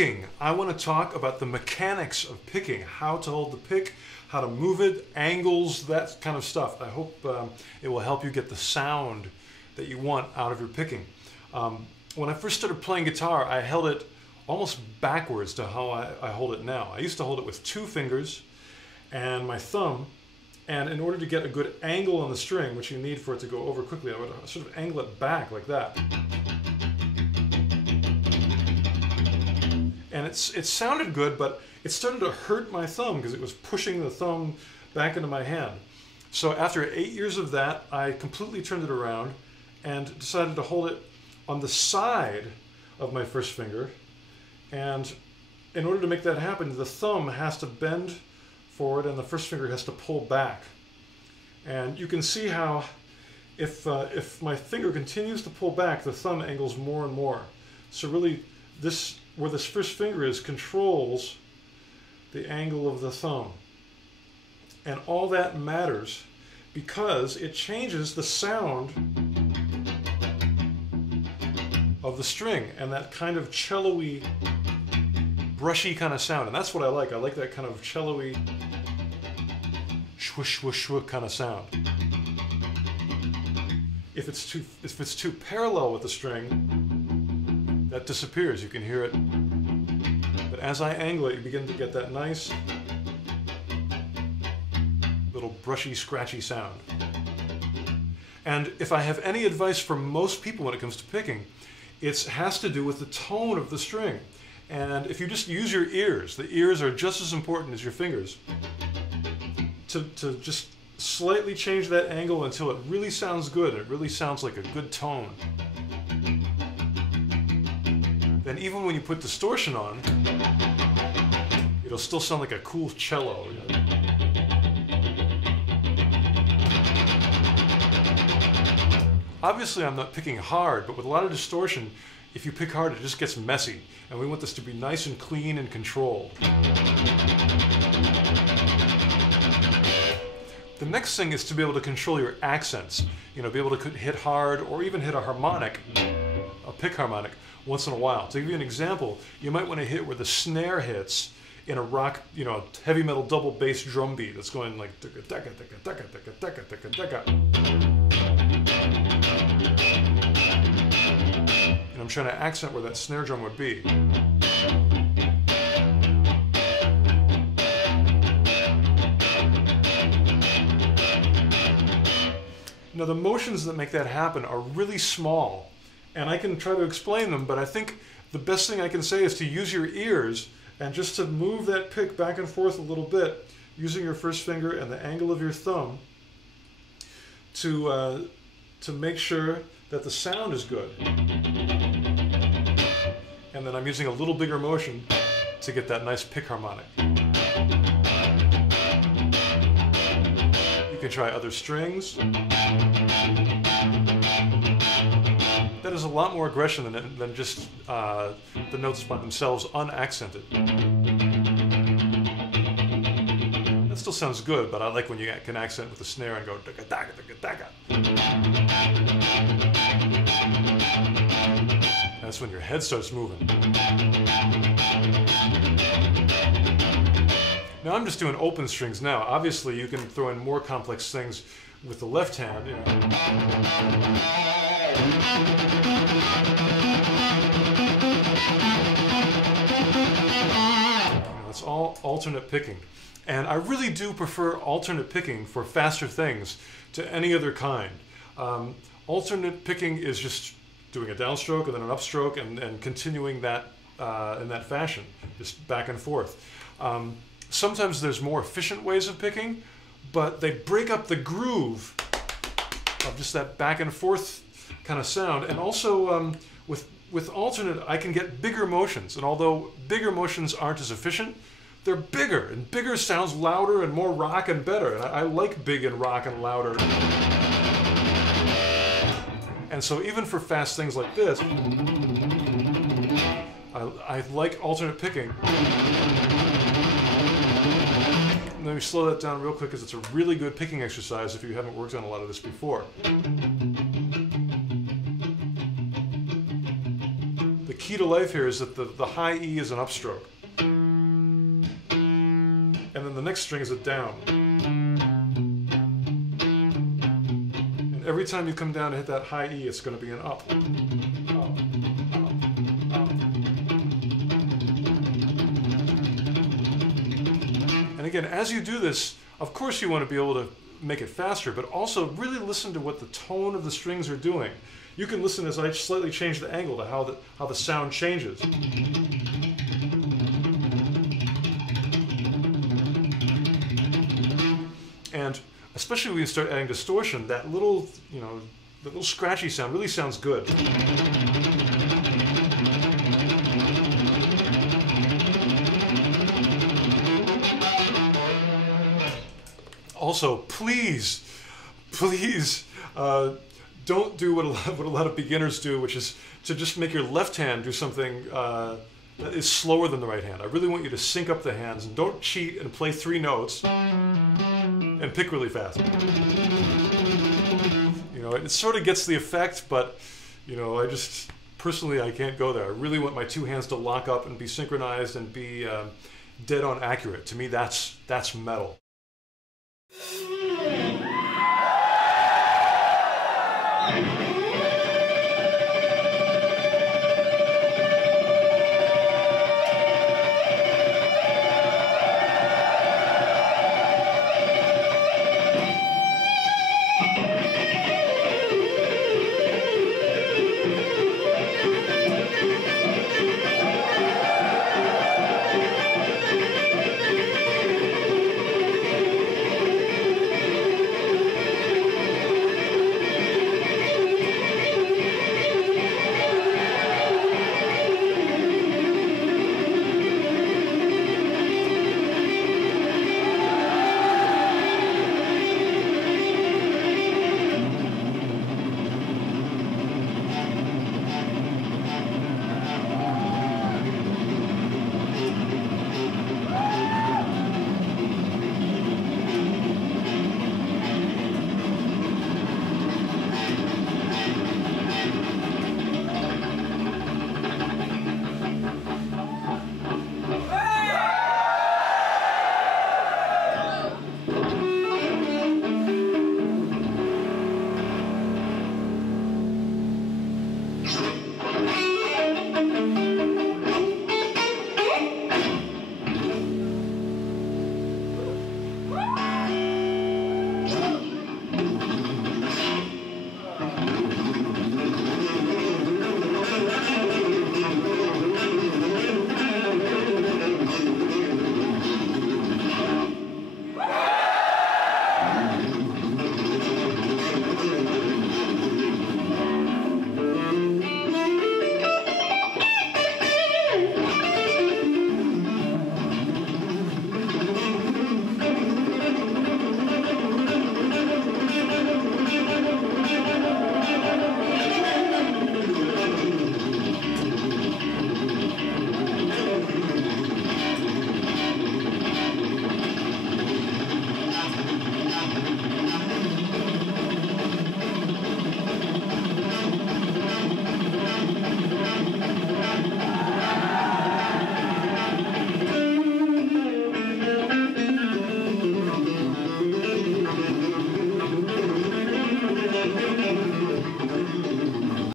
picking, I want to talk about the mechanics of picking, how to hold the pick, how to move it, angles, that kind of stuff. I hope it will help you get the sound that you want out of your picking. When I first started playing guitar, I held it almost backwards to how I hold it now. I used to hold it with 2 fingers and my thumb, and in order to get a good angle on the string, which you need for it to go over quickly, I would sort of angle it back like that. And it sounded good, but it started to hurt my thumb because it was pushing the thumb back into my hand. So after 8 years of that, I completely turned it around and decided to hold it on the side of my first finger. And in order to make that happen, the thumb has to bend forward and the first finger has to pull back. And you can see how if my finger continues to pull back, the thumb angles more and more. So really, where this first finger is controls the angle of the thumb. And all that matters because it changes the sound of the string and that kind of cello-y, brushy kind of sound. And that's what I like. I like that kind of cello-y, swoosh, swoosh, swoosh kind of sound. If it's too parallel with the string, that disappears. You can hear it. But as I angle it, you begin to get that nice little brushy, scratchy sound. And if I have any advice for most people when it comes to picking, it has to do with the tone of the string. And if you just use your ears, the ears are just as important as your fingers, to just slightly change that angle until it really sounds good, it really sounds like a good tone. Then even when you put distortion on, it'll still sound like a cool cello. Obviously I'm not picking hard, but with a lot of distortion, if you pick hard, it just gets messy. And we want this to be nice and clean and controlled. The next thing is to be able to control your accents. You know, be able to hit hard or even hit a harmonic, a pick harmonic, once in a while. To give you an example, you might want to hit where the snare hits in a rock, you know, heavy metal double bass drum beat that's going like ticka ticka ticka ticka ticka ticka ticka ticka. And I'm trying to accent where that snare drum would be. Now the motions that make that happen are really small, and I can try to explain them, but I think the best thing I can say is to use your ears and just to move that pick back and forth a little bit using your first finger and the angle of your thumb to make sure that the sound is good. And then I'm using a little bigger motion to get that nice pick harmonic. You can try other strings. That is a lot more aggression than just the notes by themselves unaccented. That still sounds good, but I like when you can accent with the snare and go taka taka taka taka. That's when your head starts moving. Now I'm just doing open strings now. Obviously you can throw in more complex things with the left hand. You know. It's all alternate picking. And I really do prefer alternate picking for faster things to any other kind. Alternate picking is just doing a downstroke and then an upstroke and continuing that in that fashion, just back and forth. Sometimes there's more efficient ways of picking, but they break up the groove of just that back and forth kind of sound. And also with alternate, I can get bigger motions. And although bigger motions aren't as efficient, they're bigger, and bigger sounds louder and more rock and better. And I like big and rock and louder. And so even for fast things like this, I like alternate picking. Let me slow that down real quick because it's a really good picking exercise if you haven't worked on a lot of this before. The key to life here is that the high E is an upstroke. And then the next string is a down. And every time you come down to hit that high E, it's going to be an up. Up, up, up. And again, as you do this, of course you want to be able to make it faster, but also really listen to what the tone of the strings are doing. You can listen as I slightly change the angle to how the sound changes. And especially when you start adding distortion, that little, the little scratchy sound really sounds good. Also, please, don't do what a lot of beginners do, which is to just make your left hand do something that is slower than the right hand. I really want you to sync up the hands, and don't cheat and play 3 notes and pick really fast. It sort of gets the effect, but personally I can't go there. I really want my 2 hands to lock up and be synchronized and be dead on accurate. To me, that's metal.